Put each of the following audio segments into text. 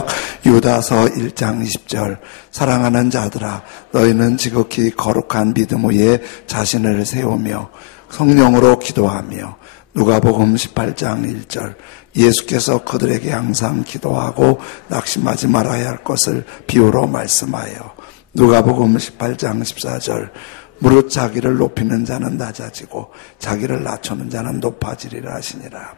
시작. 유다서 1장 20절. 사랑하는 자들아, 너희는 지극히 거룩한 믿음 위에 자신을 세우며 성령으로 기도하며. 누가복음 18장 1절. 예수께서 그들에게 항상 기도하고 낙심하지 말아야 할 것을 비유로 말씀하여. 누가복음 18장 14절. 무릇 자기를 높이는 자는 낮아지고 자기를 낮추는 자는 높아지리라 하시니라.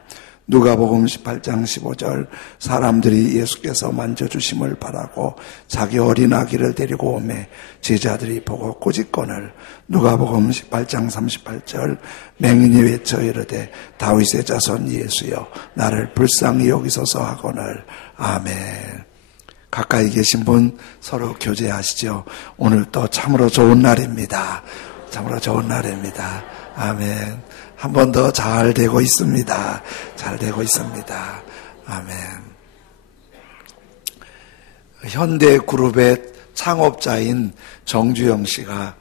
누가복음 18장 15절. 사람들이 예수께서 만져주심을 바라고 자기 어린 아기를 데리고 오매 제자들이 보고 꾸짖거늘. 누가복음 18장 38절. 맹인이 외쳐 이르되 다윗의 자손 예수여 나를 불쌍히 여기소서 하거늘. 아멘. 가까이 계신 분 서로 교제하시죠. 오늘 또 참으로 좋은 날입니다. 참으로 좋은 날입니다. 아멘. 한 번 더 잘 되고 있습니다. 잘 되고 있습니다. 아멘. 현대그룹의 창업자인 정주영 씨가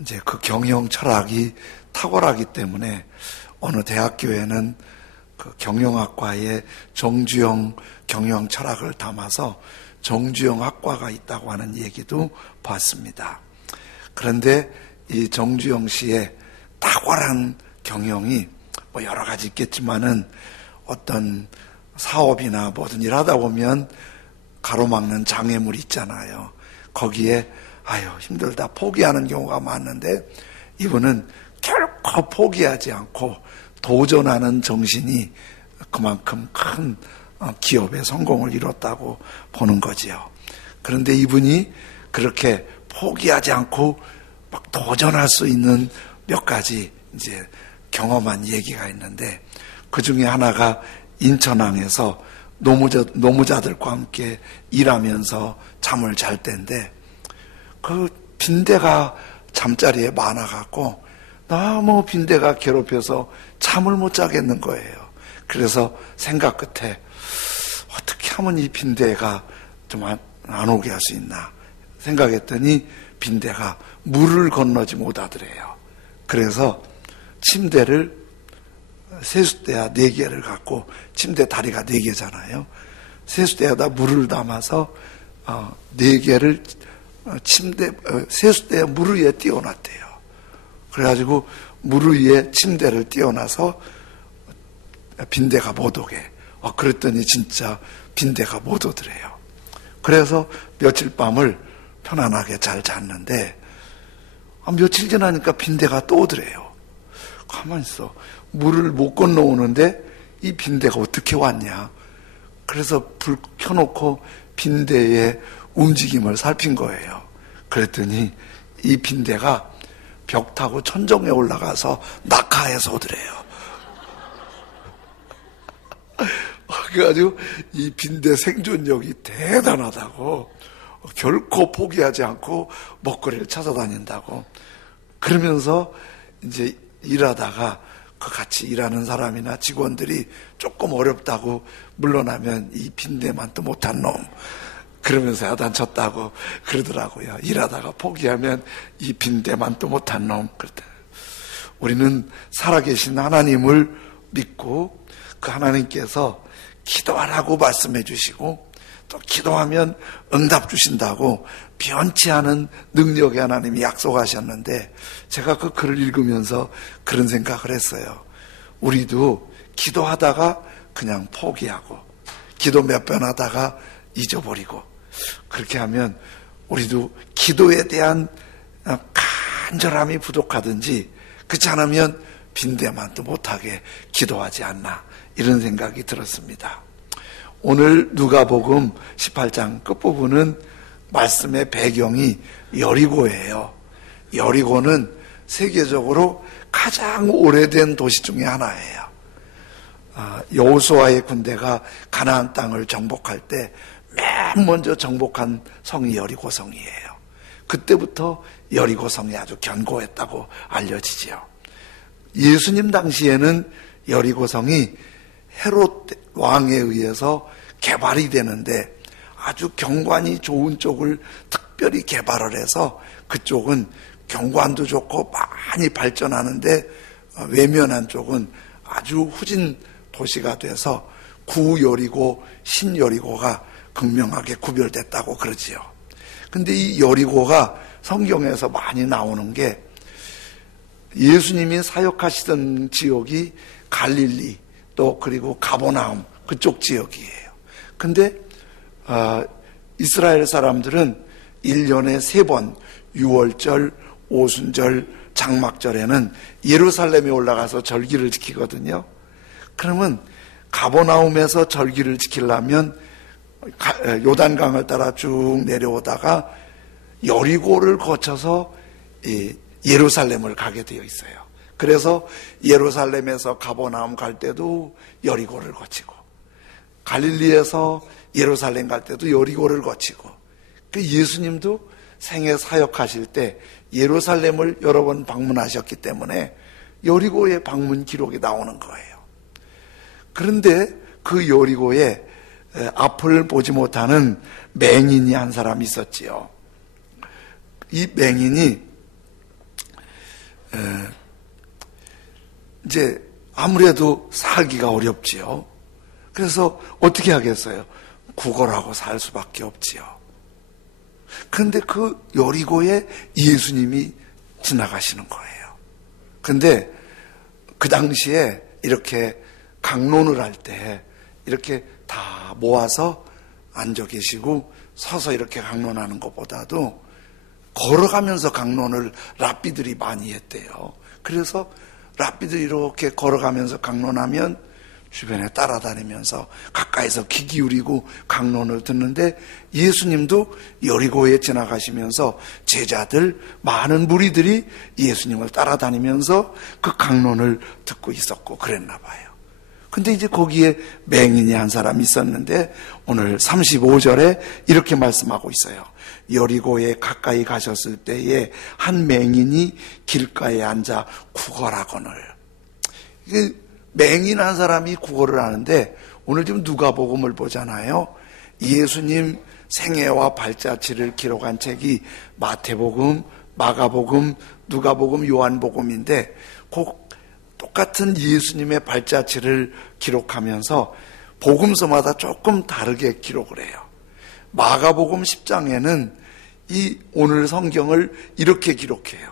이제 그 경영 철학이 탁월하기 때문에 어느 대학교에는 그 경영학과에 정주영 경영 철학을 담아서 정주영 학과가 있다고 하는 얘기도 봤습니다. 그런데 이 정주영 씨의 탁월한 경영이 뭐 여러 가지 있겠지만은 어떤 사업이나 뭐든 일하다 보면 가로막는 장애물이 있잖아요. 거기에 아유 힘들다 포기하는 경우가 많은데 이분은 결코 포기하지 않고 도전하는 정신이 그만큼 큰 기업의 성공을 이뤘다고 보는 거지요. 그런데 이분이 그렇게 포기하지 않고 막 도전할 수 있는 몇 가지 이제 경험한 얘기가 있는데 그 중에 하나가 인천항에서 노무자들과 함께 일하면서 잠을 잘 때인데 그 빈대가 잠자리에 많아갖고 너무 빈대가 괴롭혀서 잠을 못 자겠는 거예요. 그래서 생각 끝에 어떻게 하면 이 빈대가 좀 안 오게 할 수 있나 생각했더니 빈대가 물을 건너지 못하더래요. 그래서 침대를 세숫대야 4개를 갖고 침대 다리가 4개잖아요. 세숫대에다 물을 담아서 4개를 세숫대에 물 위에 띄워놨대요. 그래가지고 물 위에 침대를 띄워놔서 빈대가 못 오게. 그랬더니 진짜 빈대가 못 오더래요. 그래서 며칠 밤을 편안하게 잘 잤는데 며칠 지나니까 빈대가 또 오더래요. 가만히 있어. 물을 못 건너오는데 이 빈대가 어떻게 왔냐. 그래서 불 켜놓고 빈대의 움직임을 살핀 거예요. 그랬더니 이 빈대가 벽 타고 천정에 올라가서 낙하해서 오더래요. 그래가지고 이 빈대 생존력이 대단하다고 결코 포기하지 않고 먹거리를 찾아다닌다고 그러면서 이제 일하다가 그 같이 일하는 사람이나 직원들이 조금 어렵다고 물러나면 이 빈대만 또 못한 놈 그러면서 야단쳤다고 그러더라고요. 일하다가 포기하면 이 빈대만 또 못한 놈 그랬다. 우리는 살아계신 하나님을 믿고 그 하나님께서 기도하라고 말씀해 주시고 또 기도하면 응답 주신다고 변치 않은 능력의 하나님이 약속하셨는데 제가 그 글을 읽으면서 그런 생각을 했어요. 우리도 기도하다가 그냥 포기하고 기도 몇 번 하다가 잊어버리고 그렇게 하면 우리도 기도에 대한 간절함이 부족하든지 그렇지 않으면 빈대만도 못하게 기도하지 않나 이런 생각이 들었습니다. 오늘 누가복음 18장 끝부분은 말씀의 배경이 여리고예요. 여리고는 세계적으로 가장 오래된 도시 중에 하나예요. 여호수아의 군대가 가나안 땅을 정복할 때 맨 먼저 정복한 성이 여리고성이에요. 그때부터 여리고성이 아주 견고했다고 알려지죠. 예수님 당시에는 여리고성이 헤롯 왕에 의해서 개발이 되는데 아주 경관이 좋은 쪽을 특별히 개발을 해서 그쪽은 경관도 좋고 많이 발전하는데 외면한 쪽은 아주 후진 도시가 돼서 구여리고 신여리고가 극명하게 구별됐다고 그러지요. 근데 이 여리고가 성경에서 많이 나오는 게 예수님이 사역하시던 지역이 갈릴리 또 그리고 가버나움 그쪽 지역이에요. 근데 이스라엘 사람들은 1년에 3번 유월절, 오순절, 장막절에는 예루살렘에 올라가서 절기를 지키거든요. 그러면 가버나움에서 절기를 지키려면 요단강을 따라 쭉 내려오다가 여리고를 거쳐서 예루살렘을 가게 되어 있어요. 그래서 예루살렘에서 가버나움 갈 때도 여리고를 거치고 갈릴리에서 예루살렘 갈 때도 여리고를 거치고 예수님도 생애 사역하실 때 예루살렘을 여러 번 방문하셨기 때문에 여리고의 방문 기록이 나오는 거예요. 그런데 그 여리고에 앞을 보지 못하는 맹인이 한 사람이 있었지요. 이 맹인이 이제 아무래도 살기가 어렵지요. 그래서 어떻게 하겠어요? 구걸하고 살 수밖에 없지요. 그런데 그 여리고에 예수님이 지나가시는 거예요. 근데 그 당시에 이렇게 강론을 할 때 이렇게 다 모아서 앉아 계시고 서서 이렇게 강론하는 것보다도 걸어가면서 강론을 랍비들이 많이 했대요. 그래서 랍비들이 이렇게 걸어가면서 강론하면 주변에 따라다니면서 가까이서 귀 기울이고 강론을 듣는데 예수님도 여리고에 지나가시면서 제자들 많은 무리들이 예수님을 따라다니면서 그 강론을 듣고 있었고 그랬나 봐요. 근데 이제 거기에 맹인이 한 사람이 있었는데 오늘 35절에 이렇게 말씀하고 있어요. 여리고에 가까이 가셨을 때에 한 맹인이 길가에 앉아 구걸하거늘. 이게 맹인 한 사람이 구걸을 하는데 오늘 지금 누가복음을 보잖아요. 예수님 생애와 발자취를 기록한 책이 마태복음, 마가복음, 누가복음, 요한복음인데 꼭 똑같은 예수님의 발자취를 기록하면서 복음서마다 조금 다르게 기록을 해요. 마가복음 10장에는 이 오늘 성경을 이렇게 기록해요.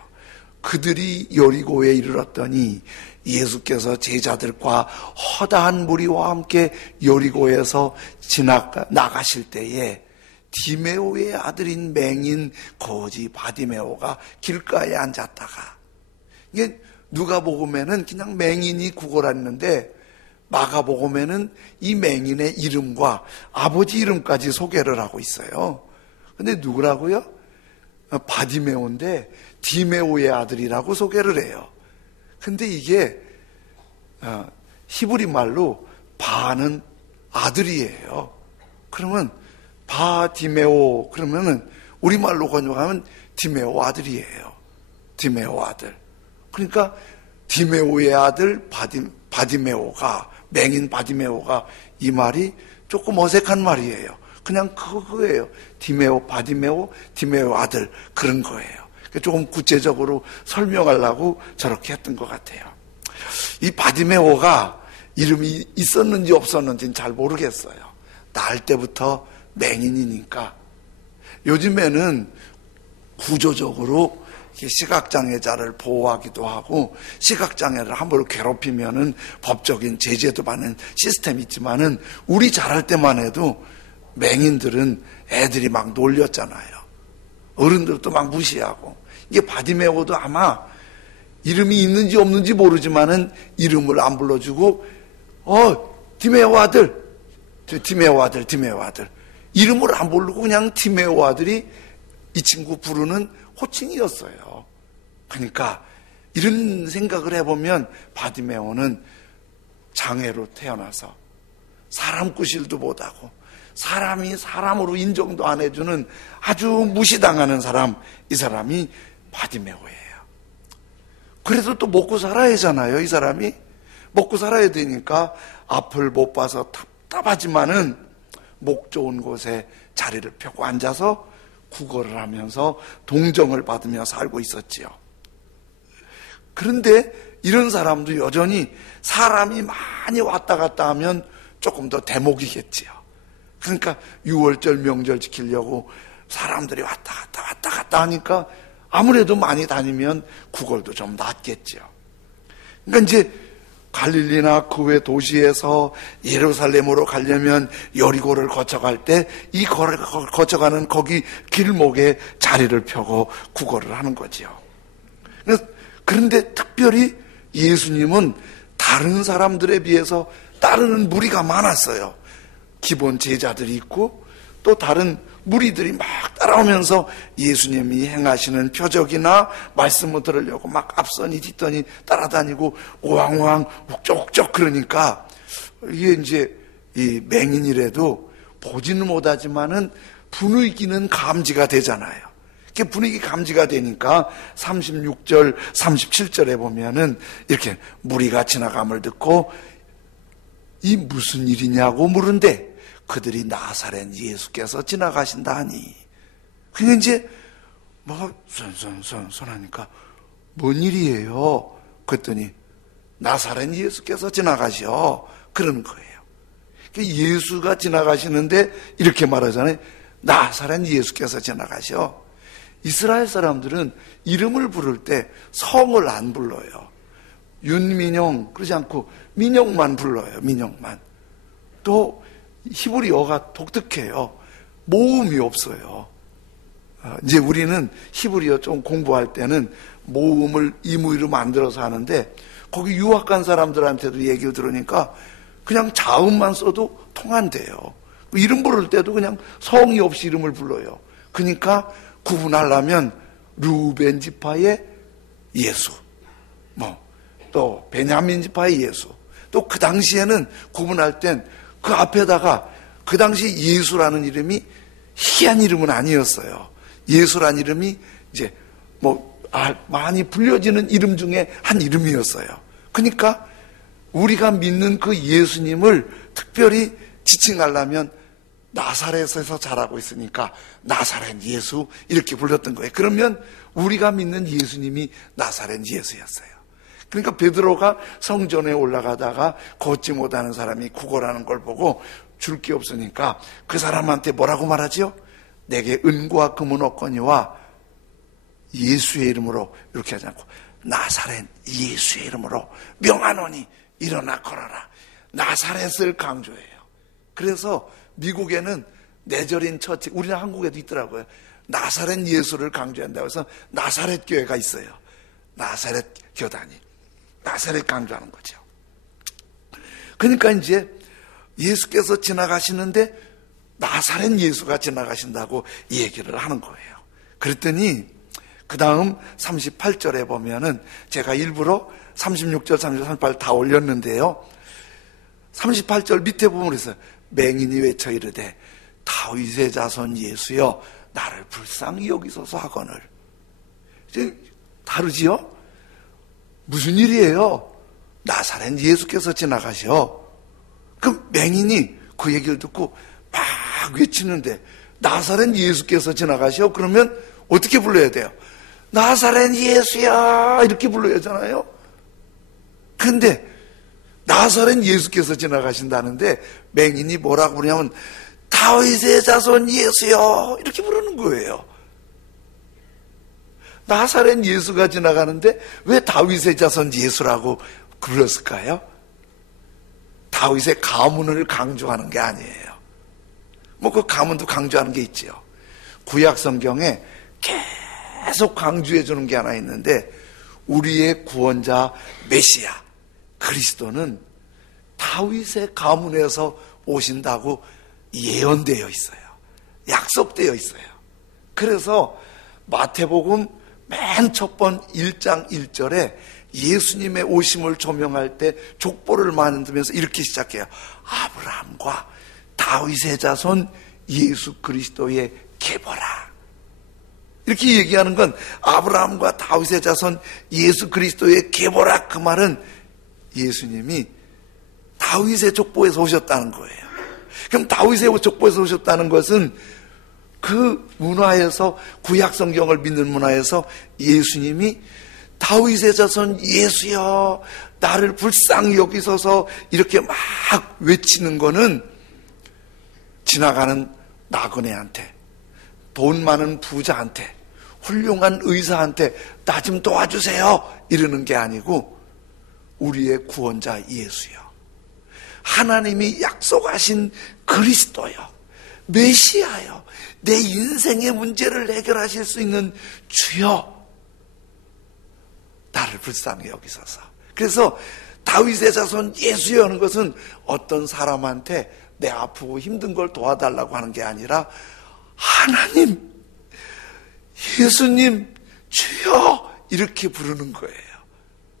그들이 여리고에 이르렀더니 예수께서 제자들과 허다한 무리와 함께 여리고에서 나가실 때에 디메오의 아들인 맹인 거지 바디메오가 길가에 앉았다가, 이게 누가복음에는 그냥 맹인이 구걸했는데 마가복음에는 이 맹인의 이름과 아버지 이름까지 소개를 하고 있어요. 근데 누구라고요? 바디메오인데 디메오의 아들이라고 소개를 해요. 근데 이게 히브리 말로 바는 아들이에요. 그러면 바디메오 그러면은 우리말로 번역하면 디메오 아들이에요. 디메오 아들. 그러니까 디메오의 아들 바디메오가, 맹인 바디메오가, 이 말이 조금 어색한 말이에요. 그냥 그거예요. 디메오, 바디메오, 디메오 아들, 그런 거예요. 조금 구체적으로 설명하려고 저렇게 했던 것 같아요. 이 바디메오가 이름이 있었는지 없었는지는 잘 모르겠어요. 날 때부터 맹인이니까. 요즘에는 구조적으로 시각장애자를 보호하기도 하고, 시각장애를 함부로 괴롭히면은 법적인 제재도 받는 시스템이 있지만은, 우리 자랄 때만 해도 맹인들은 애들이 막 놀렸잖아요. 어른들도 막 무시하고. 이게 바디메오도 아마 이름이 있는지 없는지 모르지만은 이름을 안 불러주고, 디메오 아들, 디메오 아들, 디메오 아들. 이름을 안 부르고 그냥 디메오 아들이 이 친구 부르는 호칭이었어요. 그러니까 이런 생각을 해보면 바디메오는 장애로 태어나서 사람 구실도 못하고 사람이 사람으로 인정도 안 해주는 아주 무시당하는 사람, 이 사람이 바디메오예요. 그래도 또 먹고 살아야 하잖아요. 이 사람이 먹고 살아야 되니까 앞을 못 봐서 답답하지만은 목 좋은 곳에 자리를 펴고 앉아서 구걸을 하면서 동정을 받으며 살고 있었지요. 그런데 이런 사람도 여전히 사람이 많이 왔다 갔다 하면 조금 더 대목이겠지요. 그러니까 6월절 명절 지키려고 사람들이 왔다 갔다 하니까 아무래도 많이 다니면 구걸도 좀 낫겠죠. 그러니까 이제 갈릴리나 그 외 도시에서 예루살렘으로 가려면 여리고를 거쳐갈 때 이 거쳐가는 거기 길목에 자리를 펴고 구걸을 하는 거죠. 그런데 특별히 예수님은 다른 사람들에 비해서 따르는 무리가 많았어요. 기본 제자들이 있고 또 다른 무리들이 막 따라오면서 예수님이 행하시는 표적이나 말씀을 들으려고 막 앞선이 뒷선이 따라다니고 오왕오왕 욱적욱적 그러니까 이게 이제 이 맹인이라도 보지는 못하지만은 분위기는 감지가 되잖아요. 이렇게 분위기 감지가 되니까 36절, 37절에 보면은 이렇게 무리가 지나감을 듣고 이 무슨 일이냐고 물은데 그들이 나사렛 예수께서 지나가신다 하니. 그러니까 이제 손 하니까 뭔 일이에요? 그랬더니 나사렛 예수께서 지나가셔. 그러는 거예요. 그러니까 예수가 지나가시는데 이렇게 말하잖아요. 나사렛 예수께서 지나가셔. 이스라엘 사람들은 이름을 부를 때 성을 안 불러요. 윤민용 그러지 않고 민용만 불러요. 민용만. 또 히브리어가 독특해요. 모음이 없어요. 이제 우리는 히브리어 좀 공부할 때는 모음을 이무이로 만들어서 하는데 거기 유학 간 사람들한테도 얘기를 들으니까 그냥 자음만 써도 통한대요. 이름 부를 때도 그냥 성이 없이 이름을 불러요. 그러니까 구분하려면 루벤 지파의 예수, 또 베냐민 지파의 예수, 또 그 당시에는 구분할 땐 그 앞에다가 그 당시 예수라는 이름이 희한 이름은 아니었어요. 예수라는 이름이 이제 많이 불려지는 이름 중에 한 이름이었어요. 그러니까 우리가 믿는 그 예수님을 특별히 지칭하려면 나사렛에서 자라고 있으니까 나사렛 예수 이렇게 불렀던 거예요. 그러면 우리가 믿는 예수님이 나사렛 예수였어요. 그러니까 베드로가 성전에 올라가다가 걷지 못하는 사람이 구걸하는 걸 보고 줄 게 없으니까 그 사람한테 뭐라고 말하죠? 내게 은과 금은 없거니와 예수의 이름으로 이렇게 하지 않고 나사렛 예수의 이름으로 명하노니 일어나 걸어라. 나사렛을 강조해요. 그래서 미국에는 내절인 처치, 우리는 한국에도 있더라고요. 나사렛 예수를 강조한다고 해서 나사렛 교회가 있어요. 나사렛 교단이. 나사렛 강조하는 거죠. 그러니까 이제 예수께서 지나가시는데 나사렛 예수가 지나가신다고 얘기를 하는 거예요. 그랬더니 그 다음 38절에 보면은 제가 일부러 36절, 37절, 38절 다 올렸는데요. 38절 밑에 보면 그랬어요. 맹인이 외쳐 이르되 다윗의 자손 예수여 나를 불쌍히 여기소서 하거늘. 이제 다르지요? 무슨 일이에요? 나사렛 예수께서 지나가셔. 그럼 맹인이 그 얘기를 듣고 막 외치는데 나사렛 예수께서 지나가셔. 그러면 어떻게 불러야 돼요? 나사렛 예수야 이렇게 불러야 하잖아요. 근데 나사렛 예수께서 지나가신다는데 맹인이 뭐라고 부르냐면 다윗의 자손 예수여 이렇게 부르는 거예요. 나사렛 예수가 지나가는데 왜 다윗의 자손 예수라고 불렀을까요? 다윗의 가문을 강조하는 게 아니에요. 그 가문도 강조하는 게 있죠. 구약 성경에 계속 강조해 주는 게 하나 있는데 우리의 구원자 메시아 그리스도는 다윗의 가문에서 오신다고 예언되어 있어요. 약속되어 있어요. 그래서 마태복음 맨 첫 번 1장 1절에 예수님의 오심을 조명할 때 족보를 만들면서 이렇게 시작해요. 아브라함과 다윗의 자손 예수 그리스도의 계보라. 이렇게 얘기하는 건 아브라함과 다윗의 자손 예수 그리스도의 계보라. 그 말은 예수님이 다윗의 족보에서 오셨다는 거예요. 그럼 다윗의 족보에서 오셨다는 것은 그 문화에서 구약 성경을 믿는 문화에서 예수님이 다윗의 자손 예수여 나를 불쌍히 여기소서 이렇게 막 외치는 거는 지나가는 나그네한테, 돈 많은 부자한테, 훌륭한 의사한테 나 좀 도와주세요 이러는 게 아니고 우리의 구원자 예수요, 하나님이 약속하신 그리스도요, 메시아요, 내 인생의 문제를 해결하실 수 있는 주여, 나를 불쌍히 여기소서. 그래서 다윗의 자손 예수여 하는 것은 어떤 사람한테 내 아프고 힘든 걸 도와달라고 하는 게 아니라 하나님, 예수님, 주여 이렇게 부르는 거예요.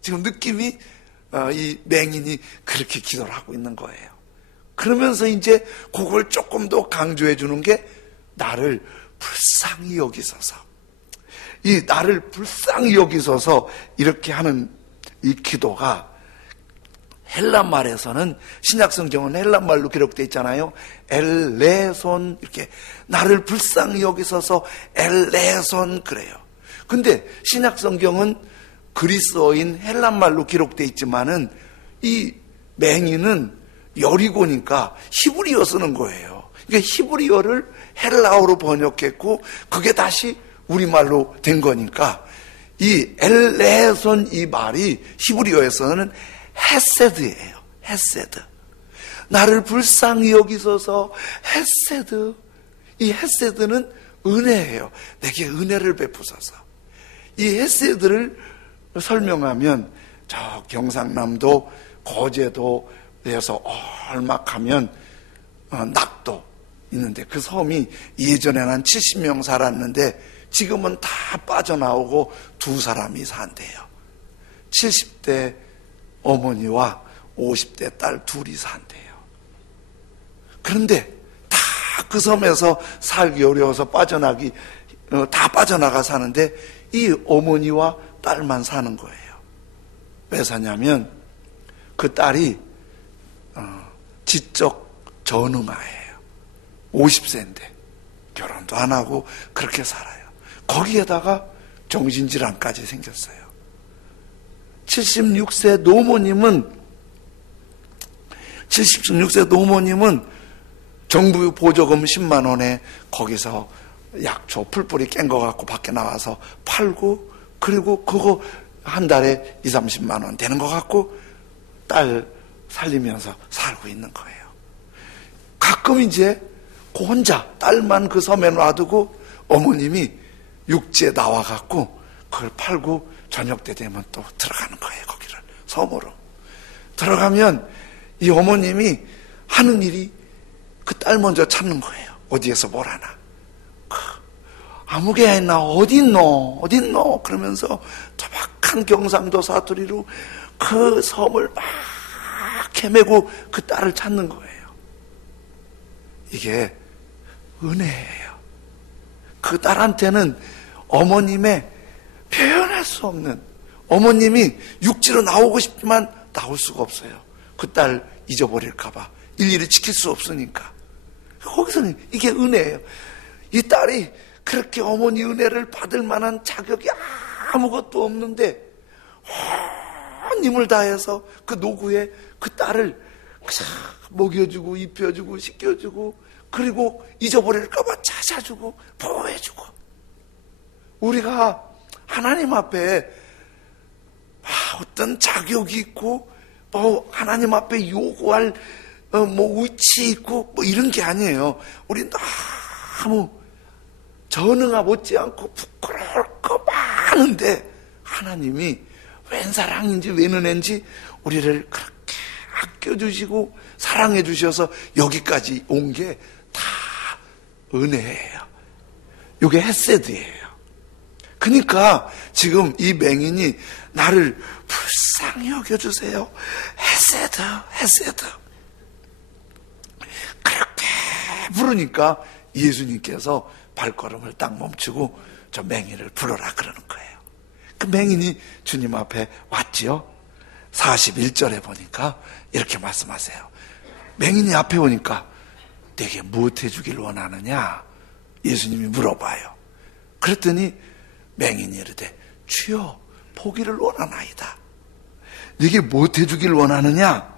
지금 느낌이 이 맹인이 그렇게 기도를 하고 있는 거예요. 그러면서 이제 그걸 조금 더 강조해 주는 게 나를 불쌍히 여기소서. 이 나를 불쌍히 여기소서 이렇게 하는 이 기도가 헬란말에서는, 신약성경은 헬란말로 기록되어 있잖아요. 엘레손, 이렇게 나를 불쌍히 여기소서 엘레손 그래요. 근데 신약성경은 그리스어인 헬란말로 기록되어 있지만은 이 맹인은 여리고니까 히브리어 쓰는 거예요. 그러니까 히브리어를 헬라어로 번역했고 그게 다시 우리말로 된 거니까 이 엘레손 이 말이 히브리어에서는 헤세드예요. 헤세드. 나를 불쌍히 여기소서 헤세드. 이 헤세드는 은혜예요. 내게 은혜를 베푸소서. 이 헤세드를 설명하면 저 경상남도 거제도에서 얼마 가면 낙도 있는데 그 섬이 예전에는 한 70명 살았는데 지금은 다 빠져나오고 2사람이 산대요. 70대 어머니와 50대 딸 둘이 산대요. 그런데 다 그 섬에서 살기 어려워서 다 빠져나가 사는데 이 어머니와 딸만 사는 거예요. 왜 사냐면 그 딸이 지적 전응아예요. 50세인데 결혼도 안 하고 그렇게 살아요. 거기에다가 정신질환까지 생겼어요. 76세 노모님은 정부 보조금 10만 원에 거기서 약초 풀뿌리 깬 거 갖고 밖에 나와서 팔고, 그리고 그거 한 달에 2, 30만 원 되는 거 갖고 딸 살리면서 살고 있는 거예요. 가끔 이제 그 혼자 딸만 그 섬에 놔두고 어머님이 육지에 나와갖고 그걸 팔고 저녁 때 되면 또 들어가는 거예요. 거기를 섬으로 들어가면 이 어머님이 하는 일이 그 딸 먼저 찾는 거예요. 어디에서 뭘 하나, 아무개 있나, 어딨노 그러면서 조박한 경상도 사투리로 그 섬을 막 헤매고 그 딸을 찾는 거예요. 이게 은혜예요. 그 딸한테는 어머님의 표현할 수 없는, 어머님이 육지로 나오고 싶지만 나올 수가 없어요. 그 딸 잊어버릴까봐 일일이 지킬 수 없으니까. 거기서는 이게 은혜예요. 이 딸이 그렇게 어머니 은혜를 받을 만한 자격이 아무것도 없는데 온 힘을 다해서 그 노구에 그 딸을 먹여주고 입혀주고 씻겨주고 그리고 잊어버릴까봐 찾아주고 보호해주고. 우리가 하나님 앞에 어떤 자격이 있고 하나님 앞에 요구할 위치 있고 이런 게 아니에요. 우리 너무 전응아 못지않고 부끄러울 거 많은데 하나님이 웬 사랑인지 웬 은혜인지 우리를 그렇게 아껴주시고 사랑해 주셔서 여기까지 온 게 다 은혜예요. 이게 헤세드예요. 그러니까 지금 이 맹인이 나를 불쌍히 여겨주세요. 헤세드 그렇게 부르니까 예수님께서 발걸음을 딱 멈추고 저 맹인을 불러라 그러는 거예요. 그 맹인이 주님 앞에 왔지요. 41절에 보니까 이렇게 말씀하세요. 맹인이 앞에 오니까 내게 무엇 해주길 원하느냐 예수님이 물어봐요. 그랬더니 맹인이 이르되 주여 보기를 원하나이다. 네게 무엇 해주길 원하느냐?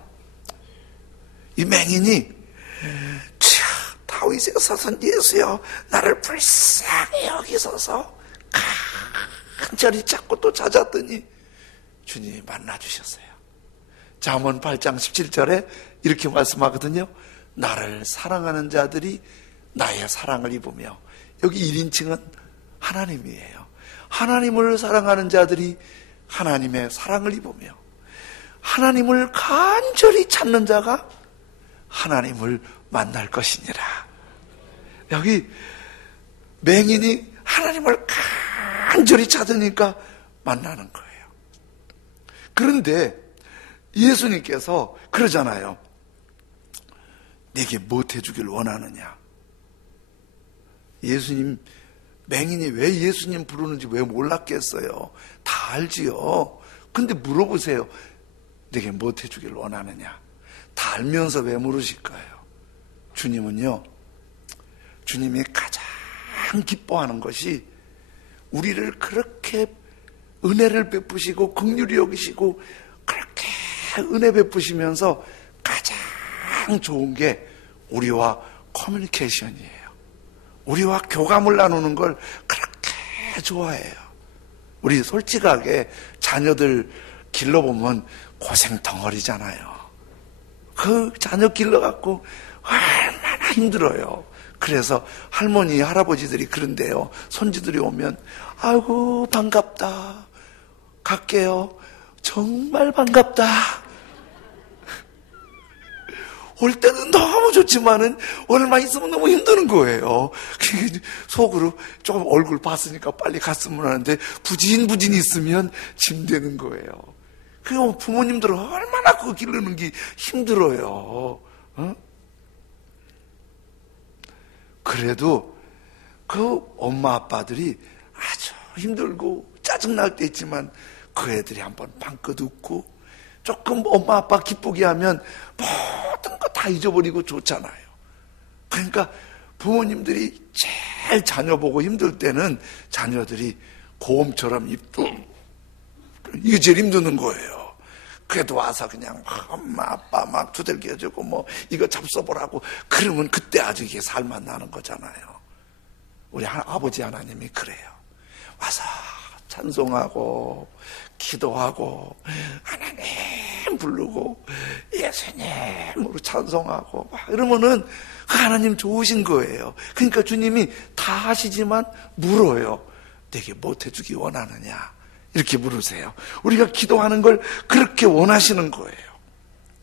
이 맹인이 다 다윗의 사손 예수여 나를 불쌍히 여기소서 간절히 찾고 또 찾았더니 주님이 만나주셨어요. 잠언 8장 17절에 이렇게 말씀하거든요. 나를 사랑하는 자들이 나의 사랑을 입으며, 여기 1인칭은 하나님이에요. 하나님을 사랑하는 자들이 하나님의 사랑을 입으며, 하나님을 간절히 찾는 자가 하나님을 만날 것이니라. 여기 맹인이 하나님을 간절히 찾으니까 만나는 거예요. 그런데 예수님께서 그러잖아요. 내게 무엇 해주길 원하느냐. 예수님, 맹인이 왜 예수님 부르는지 왜 몰랐겠어요? 다 알지요. 근데 물어보세요. 내게 무엇 해주길 원하느냐. 다 알면서 왜 물으실까요? 주님은요, 주님이 가장 기뻐하는 것이 우리를 그렇게 은혜를 베푸시고 긍휼히 여기시고 그렇게 은혜 베푸시면서 가장 좋은 게 우리와 커뮤니케이션이에요. 우리와 교감을 나누는 걸 그렇게 좋아해요. 우리 솔직하게 자녀들 길러보면 고생 덩어리잖아요. 그 자녀 길러갖고 얼마나 힘들어요. 그래서 할머니, 할아버지들이 그런데요. 손주들이 오면 아이고 반갑다. 갈게요. 정말 반갑다. 올 때는 너무 좋지만은 얼마 있으면 너무 힘드는 거예요. 속으로 조금 얼굴 봤으니까 빨리 갔으면 하는데 부진 있으면 짐되는 거예요. 그 부모님들은 얼마나 그거 기르는 게 힘들어요. 그래도 그 엄마 아빠들이 아주 힘들고 짜증날 때 있지만 그 애들이 한번 방긋 웃고 조금 엄마 아빠 기쁘게 하면 모든 거 다 잊어버리고 좋잖아요. 그러니까 부모님들이 제일 자녀 보고 힘들 때는 자녀들이 곰처럼 이게 제일 힘드는 거예요. 그래도 와서 그냥 엄마 아빠 막 두들겨주고 뭐 이거 잡숴보라고 그러면 그때 아주 이게 살만 나는 거잖아요. 우리 아버지 하나님이 그래요. 와서 찬송하고 기도하고 하나님 부르고 예수님으로 찬송하고 막 이러면은 하나님 좋으신 거예요. 그러니까 주님이 다 하시지만 물어요. 내게 뭐 해주기 원하느냐 이렇게 물으세요. 우리가 기도하는 걸 그렇게 원하시는 거예요.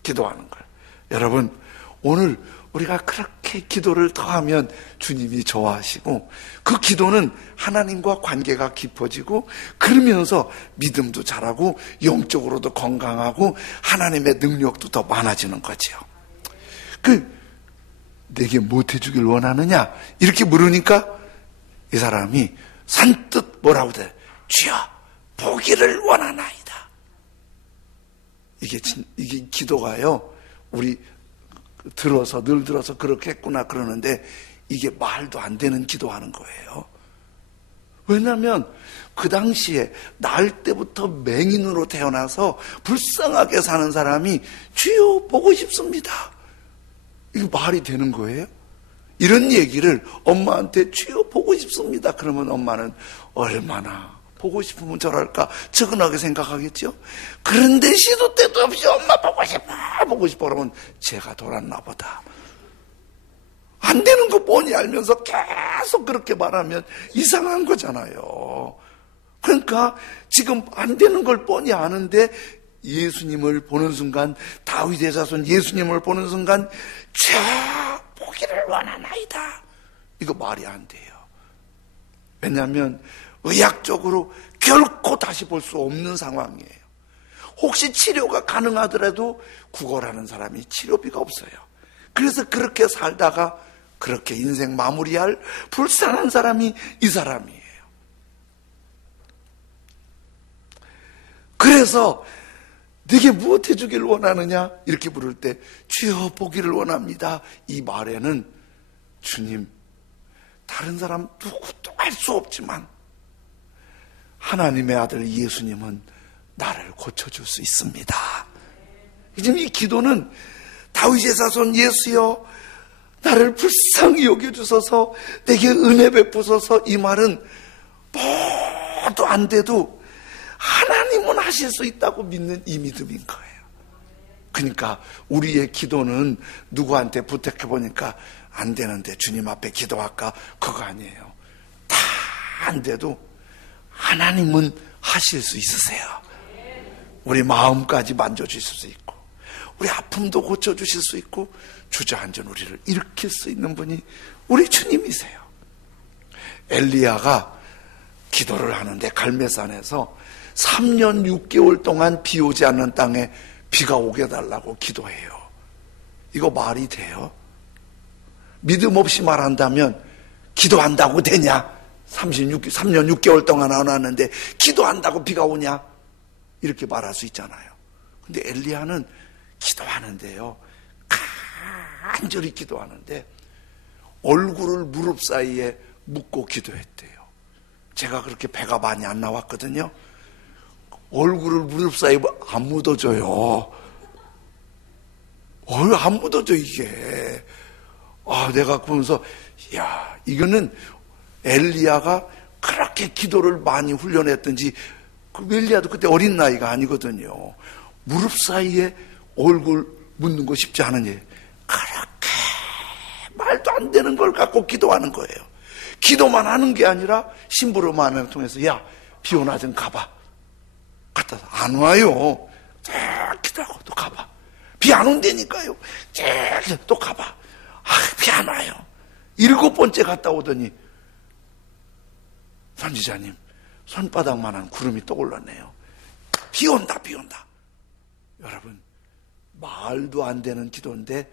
기도하는 걸. 여러분, 오늘 우리가 그렇게 기도를 더하면 주님이 좋아하시고 그 기도는 하나님과 관계가 깊어지고 그러면서 믿음도 자라고 영적으로도 건강하고 하나님의 능력도 더 많아지는 거죠. 내게 무엇 해주길 원하느냐 이렇게 물으니까 이 사람이 산뜻 뭐라고 돼? 주여 보기를 원하나이다. 이게 기도가요. 우리 늘 들어서 그렇게 했구나 그러는데 이게 말도 안 되는 기도하는 거예요. 왜냐하면 그 당시에 날 때부터 맹인으로 태어나서 불쌍하게 사는 사람이 주여 보고 싶습니다. 이거 말이 되는 거예요? 이런 얘기를 엄마한테 주여 보고 싶습니다. 그러면 엄마는 얼마나 보고 싶으면 저럴까 측은하게 생각하겠죠. 그런데 시도 때도 없이 엄마 보고 싶어 그러면 제가 돌았나 보다. 안 되는 거 뻔히 알면서 계속 그렇게 말하면 이상한 거잖아요. 그러니까 지금 안 되는 걸 뻔히 아는데 예수님을 보는 순간, 다윗의 자손 예수님을 보는 순간 자 보기를 원하나이다. 이거 말이 안 돼요. 왜냐하면 의학적으로 결코 다시 볼 수 없는 상황이에요. 혹시 치료가 가능하더라도 구걸하는 사람이 치료비가 없어요. 그래서 그렇게 살다가 그렇게 인생 마무리할 불쌍한 사람이 이 사람이에요. 그래서 네게 무엇 해주길 원하느냐 이렇게 부를 때 주여 보기를 원합니다. 이 말에는 주님, 다른 사람 누구도 알 수 없지만 하나님의 아들 예수님은 나를 고쳐줄 수 있습니다. 지금 이 기도는 다윗의 자손 예수여 나를 불쌍히 여겨주소서, 내게 은혜 베푸소서. 이 말은 뭐도 안 돼도 하나님은 하실 수 있다고 믿는 이 믿음인 거예요. 그러니까 우리의 기도는 누구한테 부탁해보니까 안 되는데 주님 앞에 기도할까? 그거 아니에요. 다 안 돼도 하나님은 하실 수 있으세요. 우리 마음까지 만져주실 수 있고, 우리 아픔도 고쳐주실 수 있고, 주저앉은 우리를 일으킬 수 있는 분이 우리 주님이세요. 엘리야가 기도를 하는데 갈멜산에서 3년 6개월 동안 비 오지 않는 땅에 비가 오게 달라고 기도해요. 이거 말이 돼요? 믿음 없이 말한다면 기도한다고 되냐? 3년 6개월 동안 안 왔는데 기도한다고 비가 오냐? 이렇게 말할 수 있잖아요. 근데 엘리야는 기도하는데요, 간절히 기도하는데 얼굴을 무릎 사이에 묻고 기도했대요. 제가 그렇게 배가 많이 안 나왔거든요. 얼굴을 무릎 사이에 안 묻어져요. 안 묻어져 이게. 내가 보면서 야, 이거는 엘리야가 그렇게 기도를 많이 훈련했던지, 엘리야도 그때 어린 나이가 아니거든요. 무릎 사이에 얼굴 묻는 거 쉽지 않은 일. 그렇게 말도 안 되는 걸 갖고 기도하는 거예요. 기도만 하는 게 아니라 심부름만을 통해서 야, 비 오나 좀 가봐. 갔다 안 와요. 기도하고 또 가봐. 비 안 온다니까요. 또 가봐. 비 안 와요. 7번째 갔다 오더니 선지자님, 손바닥만한 구름이 떠올랐네요. 비 온다, 비 온다. 여러분, 말도 안 되는 기도인데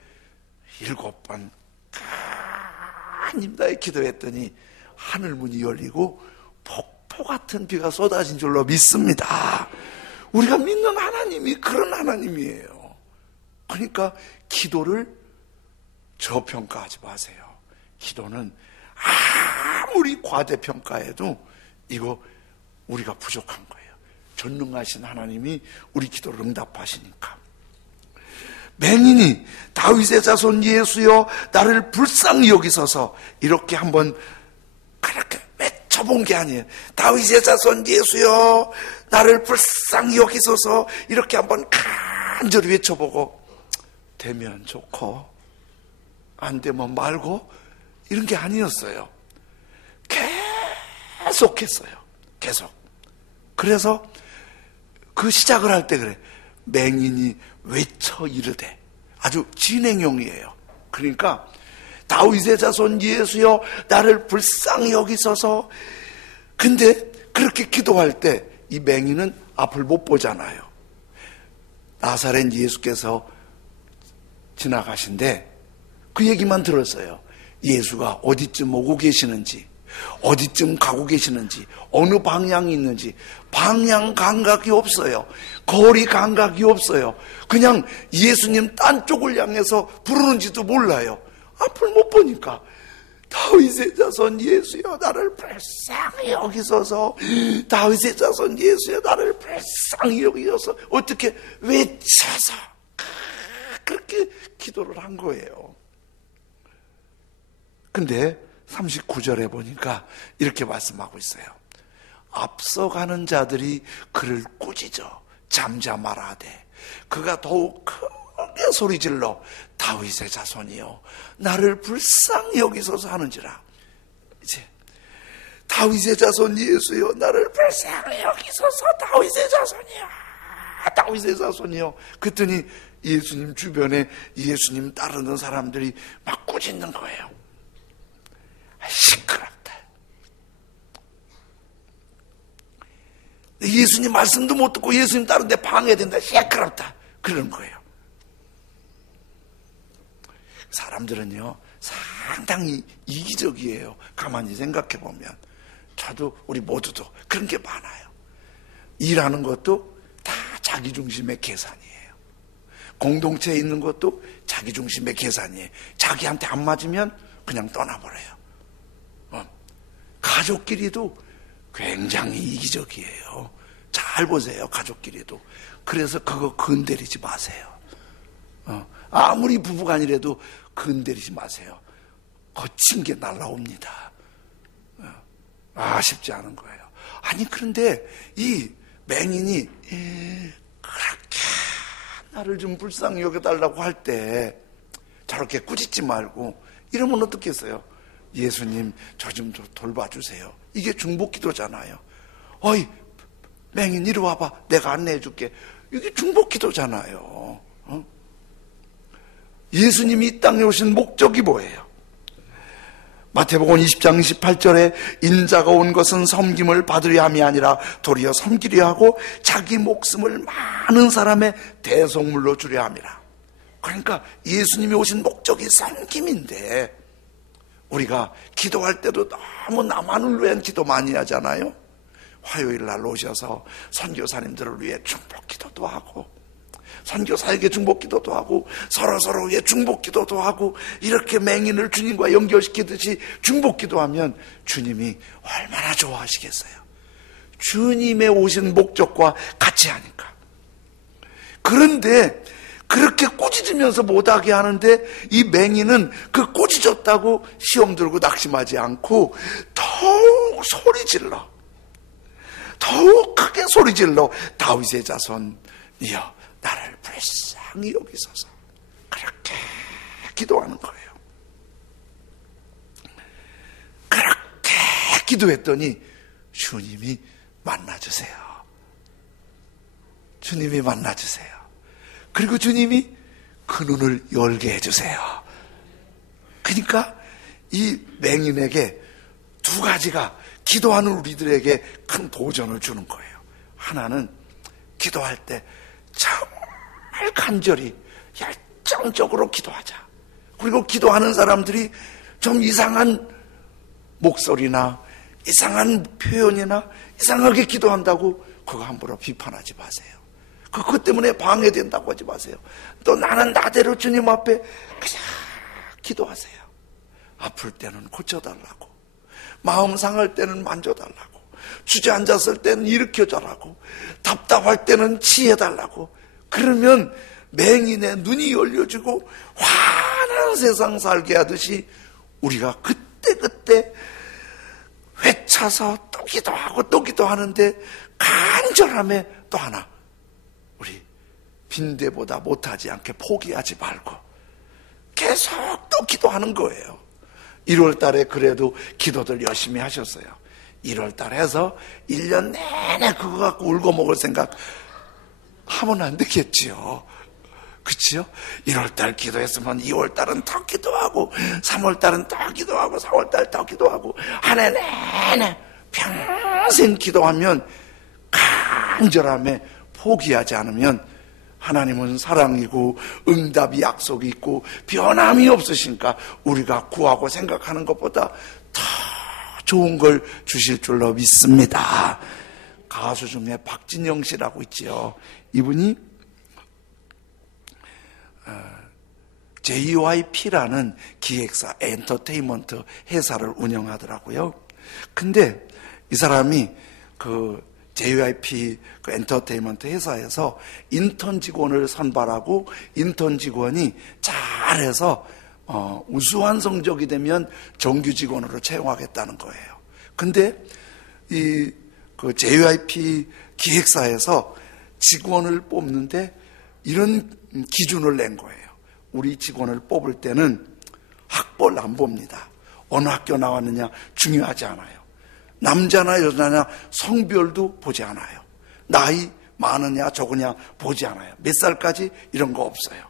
7번 하나님 기도했더니 하늘문이 열리고 폭포 같은 비가 쏟아진 줄로 믿습니다. 우리가 믿는 하나님이 그런 하나님이에요. 그러니까 기도를 저평가하지 마세요. 기도는 아무리 과대평가해도 이거 우리가 부족한 거예요. 전능하신 하나님이 우리 기도를 응답하시니까. 맹인이 다윗의 자손 예수여 나를 불쌍히 여기소서, 이렇게 한번 그렇게 외쳐본 게 아니에요. 다윗의 자손 예수여 나를 불쌍히 여기소서, 이렇게 한번 간절히 외쳐보고 되면 좋고 안 되면 말고 이런 게 아니었어요. 계속했어요. 계속. 그래서 그 시작을 할 때 그래. 맹인이 외쳐 이르되. 아주 진행형이에요. 그러니까 다윗의 자손 예수여 나를 불쌍히 여기소서. 근데 그렇게 기도할 때 이 맹인은 앞을 못 보잖아요. 나사렛 예수께서 지나가신데 그 얘기만 들었어요. 예수가 어디쯤 오고 계시는지, 어디쯤 가고 계시는지, 어느 방향이 있는지 방향 감각이 없어요. 거리 감각이 없어요. 그냥 예수님 딴 쪽을 향해서 부르는지도 몰라요. 앞을 못 보니까 다윗의 자손 예수여 나를 불쌍히 여기소서, 다윗의 자손 예수여 나를 불쌍히 여기소서, 어떻게 외쳐서 그렇게 기도를 한 거예요. 근데 39절에 보니까 이렇게 말씀하고 있어요. 앞서가는 자들이 그를 꾸짖어 잠잠하라되 그가 더욱 크게 소리질러 다윗의 자손이여 나를 불쌍히 여기소서 하는지라. 이제 다윗의 자손 예수여 나를 불쌍히 여기소서, 다윗의 자손이여, 다윗의 자손이여. 그랬더니 예수님 주변에 예수님 따르는 사람들이 막 꾸짖는 거예요. 시끄럽다. 예수님 말씀도 못 듣고 예수님 따르는데 방해된다. 시끄럽다. 그런 거예요. 사람들은요 상당히 이기적이에요. 가만히 생각해 보면 저도 우리 모두도 그런 게 많아요. 일하는 것도 다 자기중심의 계산이에요. 공동체에 있는 것도 자기중심의 계산이에요. 자기한테 안 맞으면 그냥 떠나버려요. 가족끼리도 굉장히 이기적이에요. 잘 보세요. 가족끼리도. 그래서 그거 건드리지 마세요. 아무리 부부간이라도 건드리지 마세요. 거친 게 날라옵니다. 쉽지 않은 거예요. 아니, 그런데 이 맹인이 그렇게 나를 좀 불쌍히 여겨달라고 할 때 저렇게 꾸짖지 말고 이러면 어떻겠어요? 예수님, 저 좀 돌봐주세요. 이게 중보기도잖아요. 어이, 맹인 이리 와봐. 내가 안내해 줄게. 이게 중보기도잖아요. 예수님이 이 땅에 오신 목적이 뭐예요? 마태복음 20장 28절에 인자가 온 것은 섬김을 받으려 함이 아니라 도리어 섬기려 하고 자기 목숨을 많은 사람의 대속물로 주려 함이라. 그러니까 예수님이 오신 목적이 섬김인데, 우리가 기도할 때도 너무 나만을 위한 기도 많이 하잖아요. 화요일 날 오셔서 선교사님들을 위해 중보기도도 하고, 선교사에게 중보기도도 하고, 서로 위해 중보기도도 하고, 이렇게 맹인을 주님과 연결시키듯이 중보기도하면 주님이 얼마나 좋아하시겠어요. 주님의 오신 목적과 같이 하니까. 그런데 그렇게 꾸짖으면서 못하게 하는데 이 맹인은 그 꾸짖었다고 시험 들고 낙심하지 않고 더욱 소리질러, 더욱 크게 소리질러 다윗의 자손이여 나를 불쌍히 여기소서, 그렇게 기도하는 거예요. 그렇게 기도했더니 주님이 만나주세요. 주님이 만나주세요. 그리고 주님이 그 눈을 열게 해주세요. 그러니까 이 맹인에게 두 가지가 기도하는 우리들에게 큰 도전을 주는 거예요. 하나는 기도할 때 정말 간절히 열정적으로 기도하자. 그리고 기도하는 사람들이 좀 이상한 목소리나 이상한 표현이나 이상하게 기도한다고 그거 함부로 비판하지 마세요. 그것 때문에 방해된다고 하지 마세요. 또 나는 나대로 주님 앞에 그냥 기도하세요. 아플 때는 고쳐달라고, 마음 상할 때는 만져달라고, 주저앉았을 때는 일으켜달라고, 답답할 때는 치해달라고. 그러면 맹인의 눈이 열려지고 환한 세상 살게 하듯이 우리가 그때 외쳐서 또 기도하고 또 기도하는데 간절함에 또 하나, 우리 빈대보다 못하지 않게 포기하지 말고 계속 또 기도하는 거예요. 1월 달에 그래도 기도들 열심히 하셨어요. 1월 달에 해서 1년 내내 그거 갖고 울고 먹을 생각 하면 안 되겠지요. 그치요? 1월 달 기도했으면 2월 달은 더 기도하고, 3월 달은 더 기도하고, 4월 달 더 기도하고, 한 해 내내 평생 기도하면 간절함에 포기하지 않으면 하나님은 사랑이고 응답이 약속이 있고 변함이 없으시니까 우리가 구하고 생각하는 것보다 더 좋은 걸 주실 줄로 믿습니다. 가수 중에 박진영 씨라고 있지요. 이분이 JYP라는 기획사 엔터테인먼트 회사를 운영하더라고요. 근데 이 사람이 그 JYP 그 엔터테인먼트 회사에서 인턴 직원을 선발하고 인턴 직원이 잘해서 우수한 성적이 되면 정규 직원으로 채용하겠다는 거예요. 근데 이 그 JYP 기획사에서 직원을 뽑는데 이런 기준을 낸 거예요. 우리 직원을 뽑을 때는 학벌 안 봅니다. 어느 학교 나왔느냐 중요하지 않아요. 남자나 여자냐 성별도 보지 않아요. 나이 많으냐 적으냐 보지 않아요. 몇 살까지 이런 거 없어요.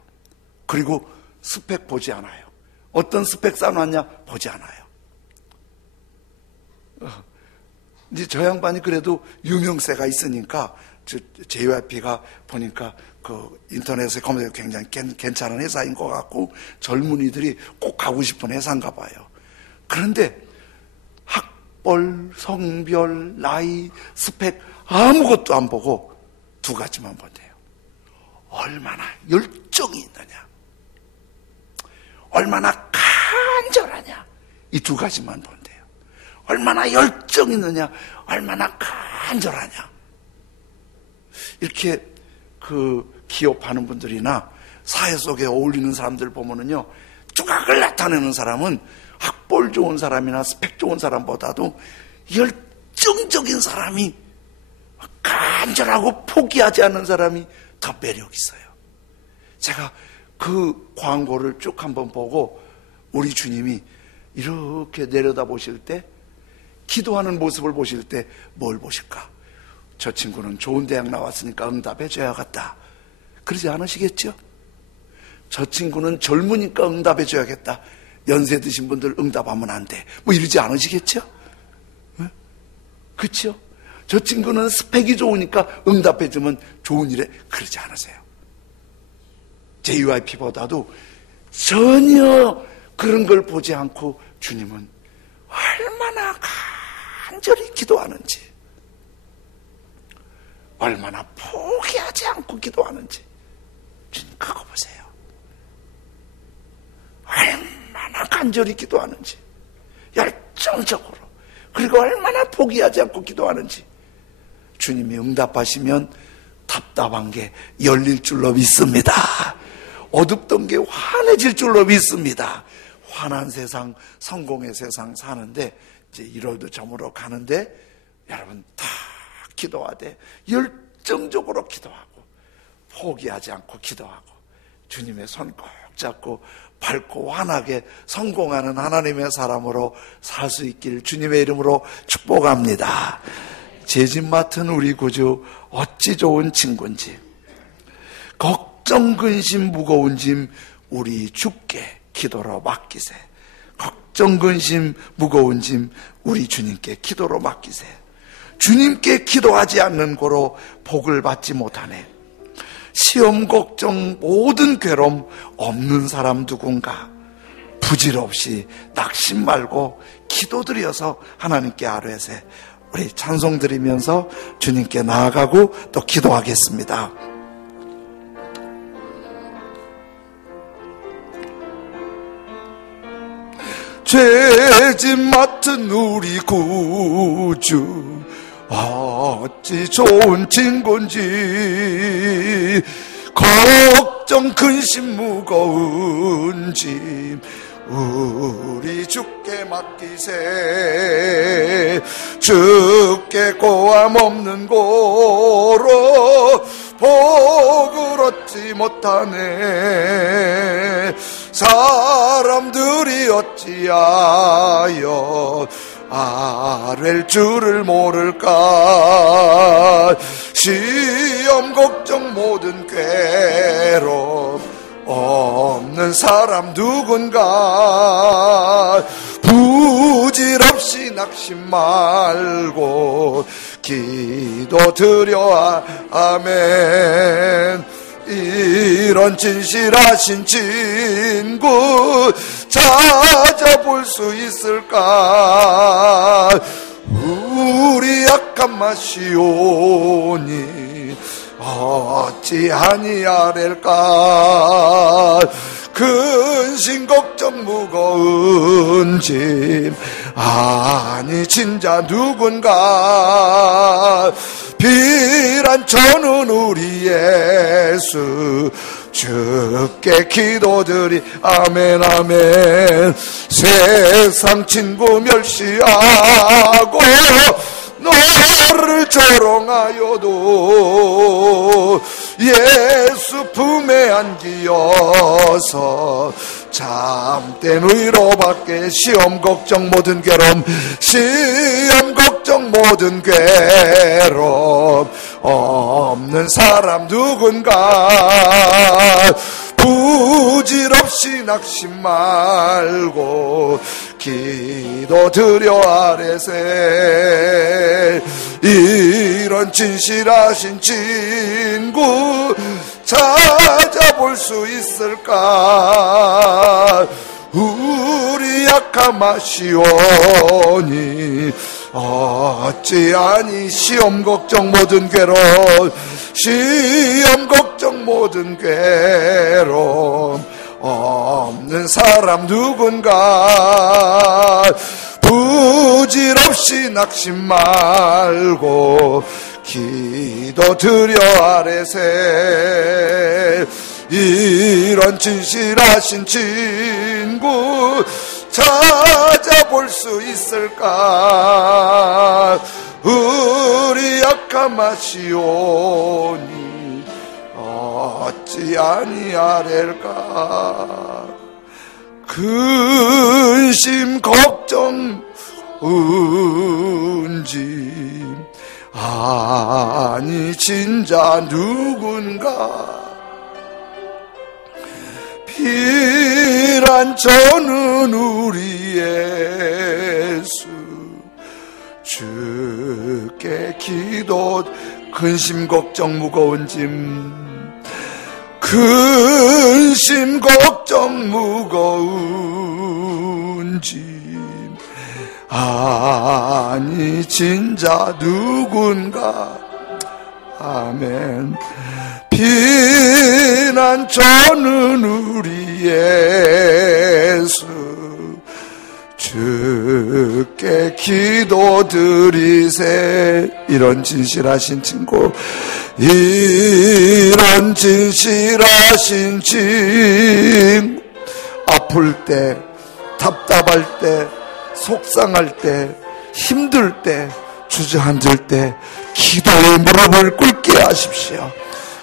그리고 스펙 보지 않아요. 어떤 스펙 쌓아놨냐 보지 않아요. 이제 저 양반이 그래도 유명세가 있으니까 JYP가 보니까 그 인터넷에 검색해 굉장히 괜찮은 회사인 것 같고 젊은이들이 꼭 가고 싶은 회사인가 봐요. 그런데 학벌, 성별, 나이, 스펙 아무것도 안 보고 두 가지만 본대요. 얼마나 열정이 있느냐, 얼마나 간절하냐, 이 두 가지만 본대요. 얼마나 열정 있느냐, 얼마나 간절하냐. 이렇게 그 기업하는 분들이나 사회 속에 어울리는 사람들 보면은요, 두각을 나타내는 사람은 학벌 좋은 사람이나 스펙 좋은 사람보다도 열정적인 사람이, 간절하고 포기하지 않는 사람이 더 매력 있어요. 제가 그 광고를 쭉 한번 보고 우리 주님이 이렇게 내려다보실 때, 기도하는 모습을 보실 때 뭘 보실까? 저 친구는 좋은 대학 나왔으니까 응답해 줘야겠다, 그러지 않으시겠죠? 저 친구는 젊으니까 응답해 줘야겠다, 연세 드신 분들 응답하면 안 돼, 뭐 이러지 않으시겠죠? 네? 그렇죠? 저 친구는 스펙이 좋으니까 응답해 주면 좋은 일에, 그러지 않으세요. JYP보다도 전혀 그런 걸 보지 않고 주님은 얼마나 간절히 기도하는지, 얼마나 포기하지 않고 기도하는지 주님 그거 보세요. 얼마나 간절히 기도하는지, 열정적으로, 그리고 얼마나 포기하지 않고 기도하는지. 주님이 응답하시면 답답한 게 열릴 줄로 믿습니다. 어둡던 게 환해질 줄로 믿습니다. 환한 세상, 성공의 세상 사는데 이제 이러도 저러도 가는데, 여러분 다 기도하되 열정적으로 기도하고 포기하지 않고 기도하고 주님의 손 꼭 잡고 밝고 환하게 성공하는 하나님의 사람으로 살 수 있길 주님의 이름으로 축복합니다. 제 집 맡은 우리 구주 어찌 좋은 친구인지, 걱정 근심 무거운 짐 우리 주께 기도로 맡기세. 걱정 근심 무거운 짐 우리 주님께 기도로 맡기세. 주님께 기도하지 않는 고로 복을 받지 못하네. 시험 걱정 모든 괴로움 없는 사람 누군가? 부질없이 낙심 말고 기도드려서 하나님께 아뢰세. 우리 찬송 드리면서 주님께 나아가고 또 기도하겠습니다. 죄짐 맡은 우리 구주 어찌 좋은 친구인지, 걱정 근심 무거운 짐 우리 주께 맡기세. 주께 고함 없는 고로 복을 얻지 못하네. 사람들이 어찌하여 아랠 줄을 모를까. 시험 걱정 모든 괴로움 없는 사람 누군가. 부질없이 낙심 말고 기도 드려. 아멘. 이런 진실하신 친구 찾아볼 수 있을까. 우리 약한 마시오니 어찌 아니하렐까. 근심 걱정 무거운 짐 아니 진자 누군가. 비란천은 우리 예수 주께 기도드리. 아멘 아멘. 세상 친구 멸시하고 너를 조롱하여도 예수 품에 안기어서 참된 위로받게. 시험 걱정 모든 괴로움, 시험 걱정 모든 괴로움 없는 사람 누군가. 부질없이 낙심 말고 기도 드려 아뢰세. 이런 진실하신 친구 찾아볼 수 있을까. 우리 약한 마시오니 어찌하니. 시험 걱정 모든 괴로움, 시험 걱정 모든 괴로움 없는 사람 누군가. 부질없이 낙심 말고 기도 드려 아뢰세. 이런 진실하신 친구 찾아볼 수 있을까? 우리 약함하시오니 어찌 아니하렐까? 근심 걱정 은짐 아니 진짜 누군가 피란처는 우리 예수 주께 기도 근심 걱정 무거운 짐 근심 걱정 무거운 짐 아니 진짜 누군가 아멘 피난처는 우리 예수 주께 기도드리세 이런 진실하신 친구 이런 진실하신 친구 아플 때 답답할 때 속상할 때 힘들 때 주저앉을 때 기도의 무릎을 꿇게 하십시오.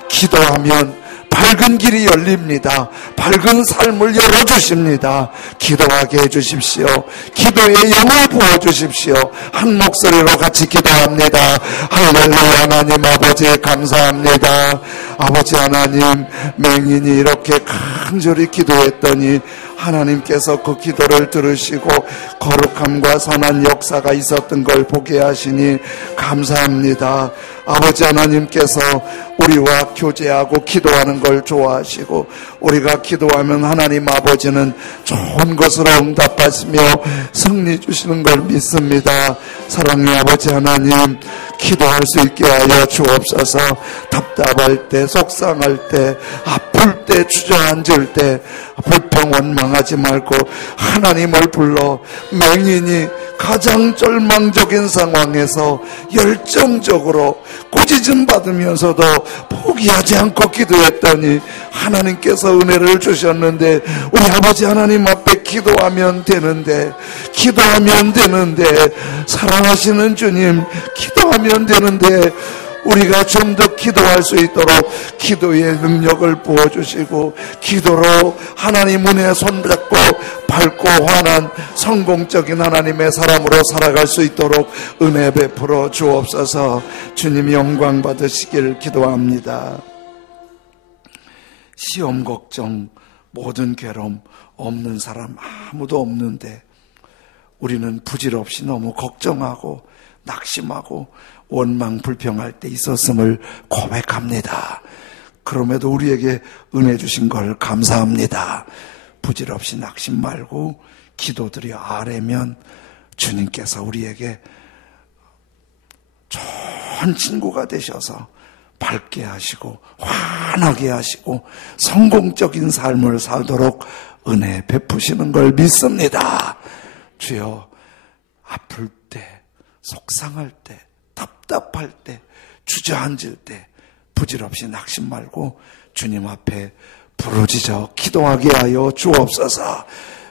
기도하면 밝은 길이 열립니다. 밝은 삶을 열어주십니다. 기도하게 해주십시오. 기도의 영을 부어주십시오. 한 목소리로 같이 기도합니다. 할렐루야. 하나님 아버지 감사합니다. 아버지 하나님 맹인이 이렇게 간절히 기도했더니 하나님께서 그 기도를 들으시고 거룩함과 선한 역사가 있었던 걸 보게 하시니 감사합니다. 아버지 하나님께서 우리와 교제하고 기도하는 걸 좋아하시고 우리가 기도하면 하나님 아버지는 좋은 것으로 응답하시며 승리 주시는 걸 믿습니다. 사랑의 아버지 하나님 기도할 수 있게 하여 주옵소서. 답답할 때 속상할 때 아플 때 주저앉을 때 불평 원망하지 말고 하나님을 불러 맹인이 가장 절망적인 상황에서 열정적으로 꾸짖음 받으면서도 포기하지 않고 기도했더니 하나님께서 은혜를 주셨는데 우리 아버지 하나님 앞에 기도하면 되는데 사랑하시는 주님 기도하면 되는데 우리가 좀 더 기도할 수 있도록 기도의 능력을 부어주시고 기도로 하나님 은혜 손잡고 밝고 환한 성공적인 하나님의 사람으로 살아갈 수 있도록 은혜 베풀어 주옵소서. 주님 영광 받으시길 기도합니다. 시험 걱정 모든 괴로움 없는 사람 아무도 없는데 우리는 부질없이 너무 걱정하고 낙심하고 원망 불평할 때 있었음을 고백합니다. 그럼에도 우리에게 은혜 주신 걸 감사합니다. 부질없이 낙심 말고 기도드려 아뢰면 주님께서 우리에게 좋은 친구가 되셔서 밝게 하시고 환하게 하시고 성공적인 삶을 살도록 은혜 베푸시는 걸 믿습니다. 주여 아플 때 속상할 때 답답할 때 주저앉을 때 부질없이 낙심 말고 주님 앞에 부르짖어 기도하게 하여 주옵소서.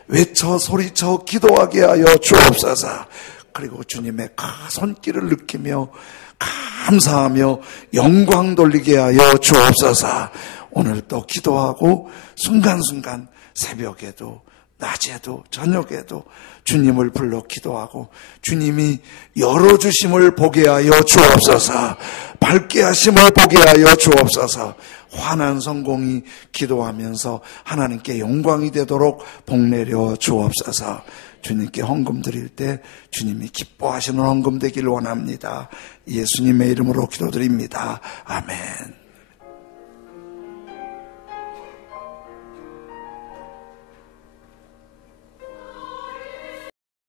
외쳐 소리쳐 기도하게 하여 주옵소서. 그리고 주님의 손길을 느끼며 감사하며 영광 돌리게 하여 주옵소서. 오늘 또 기도하고 순간순간 새벽에도 낮에도 저녁에도 주님을 불러 기도하고 주님이 열어주심을 보게 하여 주옵소서. 밝게 하심을 보게 하여 주옵소서. 환한 성공이 기도하면서 하나님께 영광이 되도록 복내려 주옵소서. 주님께 헌금 드릴 때 주님이 기뻐하시는 헌금 되길 원합니다. 예수님의 이름으로 기도드립니다. 아멘.